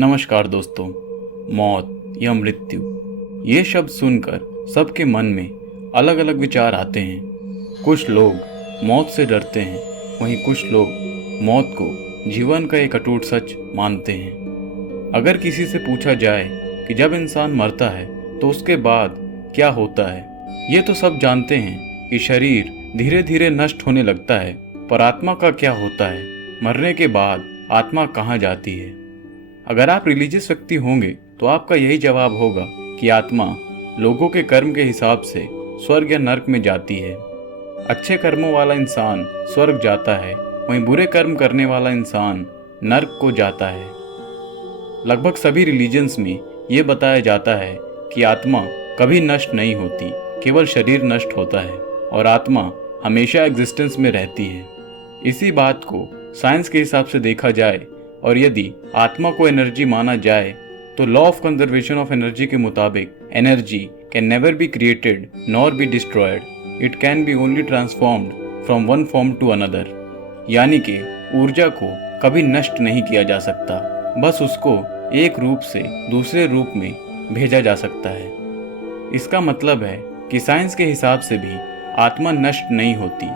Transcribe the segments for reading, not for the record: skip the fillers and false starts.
नमस्कार दोस्तों। मौत या मृत्यु ये शब्द सुनकर सबके मन में अलग अलग विचार आते हैं। कुछ लोग मौत से डरते हैं, वहीं कुछ लोग मौत को जीवन का एक अटूट सच मानते हैं। अगर किसी से पूछा जाए कि जब इंसान मरता है तो उसके बाद क्या होता है, ये तो सब जानते हैं कि शरीर धीरे धीरे नष्ट होने लगता है, पर आत्मा का क्या होता है? मरने के बाद आत्मा कहाँ जाती है? अगर आप रिलीजियस व्यक्ति होंगे तो आपका यही जवाब होगा कि आत्मा लोगों के कर्म के हिसाब से स्वर्ग या नर्क में जाती है। अच्छे कर्मों वाला इंसान स्वर्ग जाता है, वहीं बुरे कर्म करने वाला इंसान नर्क को जाता है। लगभग सभी रिलीजन्स में ये बताया जाता है कि आत्मा कभी नष्ट नहीं होती, केवल शरीर नष्ट होता है और आत्मा हमेशा एग्जिस्टेंस में रहती है। इसी बात को साइंस के हिसाब से देखा जाए और यदि आत्मा को एनर्जी माना जाए तो law of conservation of energy के मुताबिक energy can never be created nor be destroyed, it can be only transformed from one form to another. यानी कि ऊर्जा को कभी नष्ट नहीं किया जा सकता, बस उसको एक रूप से दूसरे रूप में भेजा जा सकता है। इसका मतलब है कि साइंस के हिसाब से भी आत्मा नष्ट नहीं होती।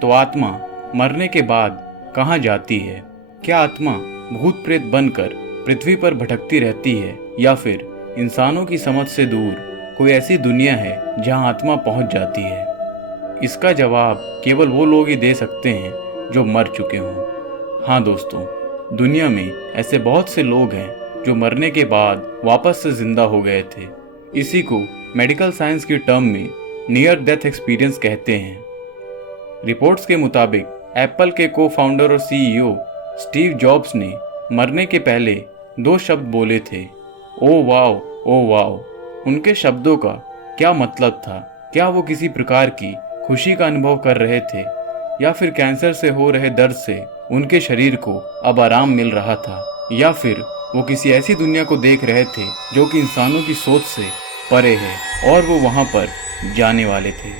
तो आत्मा मरने के बाद कहाँ जाती है? क्या आत्मा भूत प्रेत बनकर पृथ्वी पर भटकती रहती है या फिर इंसानों की समझ से दूर कोई ऐसी दुनिया है जहां आत्मा पहुंच जाती है? इसका जवाब केवल वो लोग ही दे सकते हैं जो मर चुके हों। हाँ दोस्तों, दुनिया में ऐसे बहुत से लोग हैं जो मरने के बाद वापस से जिंदा हो गए थे। इसी को मेडिकल साइंस की टर्म में नियर डेथ एक्सपीरियंस कहते हैं। रिपोर्ट्स के मुताबिक एप्पल के को फाउंडर और सीईओ स्टीव जॉब्स ने मरने के पहले 2 शब्द बोले थे, ओ वाओ ओ वाओ। उनके शब्दों का क्या मतलब था? क्या वो किसी प्रकार की खुशी का अनुभव कर रहे थे या फिर कैंसर से हो रहे दर्द से उनके शरीर को अब आराम मिल रहा था, या फिर वो किसी ऐसी दुनिया को देख रहे थे जो कि इंसानों की सोच से परे है और वो वहाँ पर जाने वाले थे।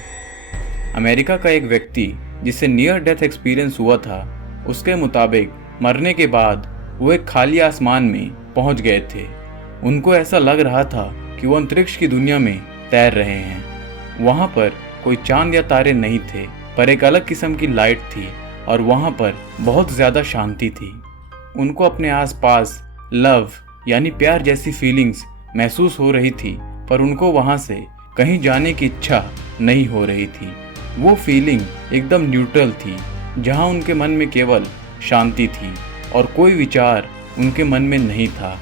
अमेरिका का एक व्यक्ति जिसे नियर डेथ एक्सपीरियंस हुआ था, उसके मुताबिक मरने के बाद वो एक खाली आसमान में पहुंच गए थे। उनको ऐसा लग रहा था कि वो अंतरिक्ष की दुनिया में तैर रहे हैं। वहां पर कोई चांद या तारे नहीं थे, पर एक अलग किस्म की लाइट थी और वहां पर बहुत ज्यादा शांति थी। उनको अपने आसपास लव यानी प्यार जैसी फीलिंग्स महसूस हो रही थी, पर उनको वहां से कहीं जाने की इच्छा नहीं हो रही थी। वो फीलिंग एकदम न्यूट्रल थी, जहां उनके मन में केवल शांति थी और कोई विचार उनके मन में नहीं था।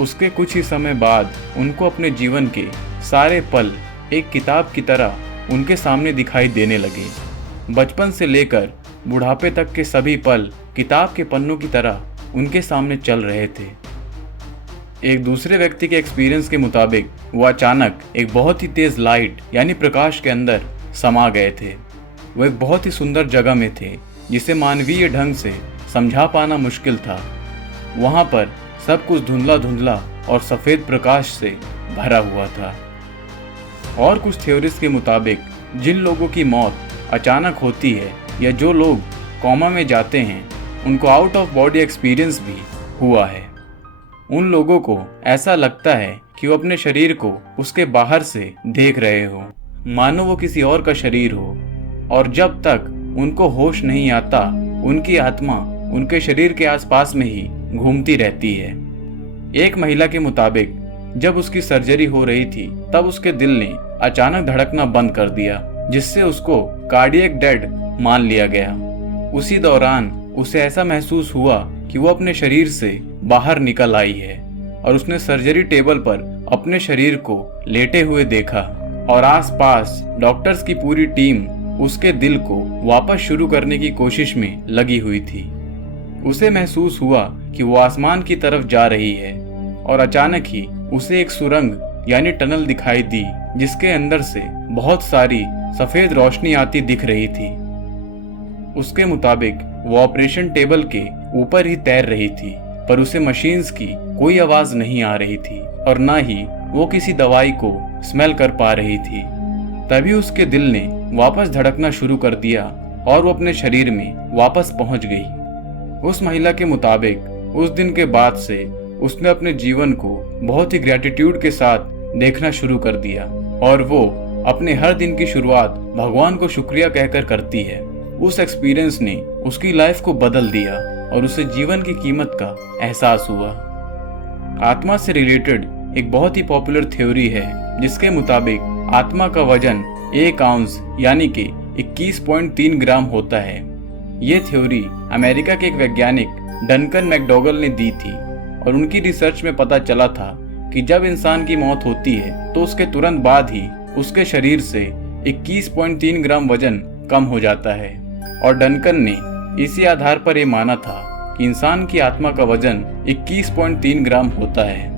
उसके कुछ ही समय बाद उनको अपने जीवन के सारे पल एक किताब की तरह उनके सामने दिखाई देने लगे। बचपन से लेकर बुढ़ापे तक के सभी पल किताब के पन्नों की तरह उनके सामने चल रहे थे। एक दूसरे व्यक्ति के एक्सपीरियंस के मुताबिक वो अचानक एक बहुत ही तेज लाइट यानी प्रकाश के अंदर समा गए थे। वो एक बहुत ही सुंदर जगह में थे जिसे मानवीय ढंग से समझा पाना मुश्किल था। वहां पर सब कुछ धुंधला धुंधला और सफेद प्रकाश से भरा हुआ था। और कुछ थ्योरीज के मुताबिक जिन लोगों की मौत अचानक होती है या जो लोग कोमा में जाते हैं, उनको आउट ऑफ बॉडी एक्सपीरियंस भी हुआ है। उन लोगों को ऐसा लगता है कि वो अपने शरीर को उसके बाहर से देख रहे हो, मानो वो किसी और का शरीर हो, और जब तक उनको होश नहीं आता उनकी आत्मा उनके शरीर के आसपास में ही घूमती रहती है। एक महिला के मुताबिक जब उसकी सर्जरी हो रही थी तब उसके दिल ने अचानक धड़कना बंद कर दिया, जिससे उसको कार्डियक डेड मान लिया गया। उसी दौरान उसे ऐसा महसूस हुआ कि वो अपने शरीर से बाहर निकल आई है और उसने सर्जरी टेबल पर अपने शरीर को लेटे हुए देखा और आसपास डॉक्टर्स की पूरी टीम उसके दिल को वापस शुरू करने की कोशिश में लगी हुई थी। उसे महसूस हुआ कि वो आसमान की तरफ जा रही है और अचानक ही उसे एक सुरंग यानी टनल दिखाई दी, जिसके अंदर से बहुत सारी सफेद रोशनी आती दिख रही थी। उसके मुताबिक वो ऑपरेशन टेबल के ऊपर ही तैर रही थी, पर उसे मशीन्स की कोई आवाज नहीं आ रही थी और ना ही वो किसी दवाई को स्मेल कर पा रही थी। तभी उसके दिल ने वापस धड़कना शुरू कर दिया और वो अपने शरीर में वापस पहुंच गई। उस महिला के मुताबिक उस दिन के बाद से उसने अपने जीवन को बहुत ही ग्रेटिट्यूड के साथ देखना शुरू कर दिया और वो अपने हर दिन की शुरुआत भगवान को शुक्रिया कहकर करती है। उस एक्सपीरियंस ने उसकी लाइफ को बदल दिया और उसे जीवन की कीमत का एहसास हुआ। आत्मा से रिलेटेड एक बहुत ही पॉपुलर थ्योरी है जिसके मुताबिक आत्मा का वजन 1 आउंस यानी कि 21.3 ग्राम होता है। ये थ्योरी अमेरिका के एक वैज्ञानिक डनकन मैकडोगल ने दी थी और उनकी रिसर्च में पता चला था कि जब इंसान की मौत होती है तो उसके तुरंत बाद ही उसके शरीर से 21.3 ग्राम वजन कम हो जाता है और डनकन ने इसी आधार पर यह माना था कि इंसान की आत्मा का वजन 21.3 ग्राम होता है।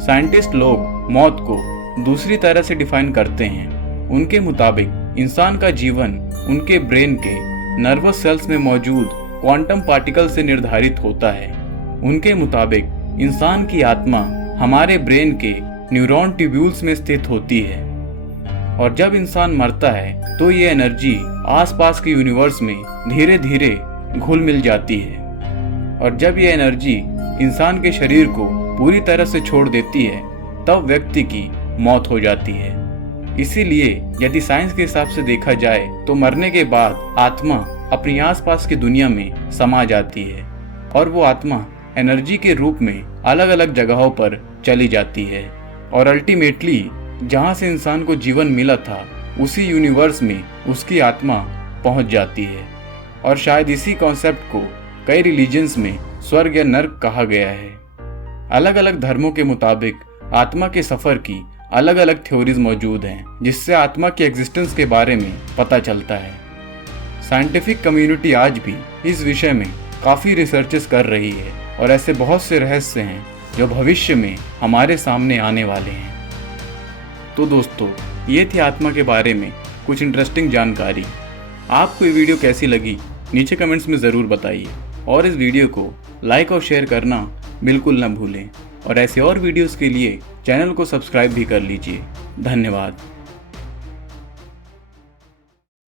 साइंटिस्ट लोग मौत को दूसरी तरह से डिफाइन करते हैं। उनके मुताबिक इंसान का जीवन उनके ब्रेन के नर्वस सेल्स में मौजूद क्वांटम पार्टिकल से निर्धारित होता है। उनके मुताबिक इंसान की आत्मा हमारे ब्रेन के न्यूरॉन ट्यूब्यूल्स में स्थित होती है और जब इंसान मरता है तो ये एनर्जी आसपास के यूनिवर्स में धीरे धीरे घुल मिल जाती है और जब ये एनर्जी इंसान के शरीर को पूरी तरह से छोड़ देती है तब व्यक्ति की मौत हो जाती है। इसीलिए यदि साइंस के हिसाब से देखा जाए तो मरने के बाद आत्मा अपनी आसपास की दुनिया में समा जाती है और वो आत्मा एनर्जी के रूप में अलग अलग जगहों पर चली जाती है और अल्टीमेटली जहाँ से इंसान को जीवन मिला था उसी यूनिवर्स में उसकी आत्मा पहुँच जाती है। और शायद इसी कॉन्सेप्ट को कई रिलीजन्स में स्वर्ग या नर्क कहा गया है। अलग अलग धर्मों के मुताबिक आत्मा के सफ़र की अलग अलग थ्योरीज मौजूद हैं जिससे आत्मा की एग्जिस्टेंस के बारे में पता चलता है। साइंटिफिक कम्युनिटी आज भी इस विषय में काफ़ी रिसर्चेस कर रही है और ऐसे बहुत से रहस्य हैं जो भविष्य में हमारे सामने आने वाले हैं। तो दोस्तों, ये थी आत्मा के बारे में कुछ इंटरेस्टिंग जानकारी। आपको ये वीडियो कैसी लगी नीचे कमेंट्स में ज़रूर बताइए और इस वीडियो को लाइक और शेयर करना बिल्कुल न भूलें और ऐसे और वीडियोस के लिए चैनल को सब्सक्राइब भी कर लीजिए। धन्यवाद।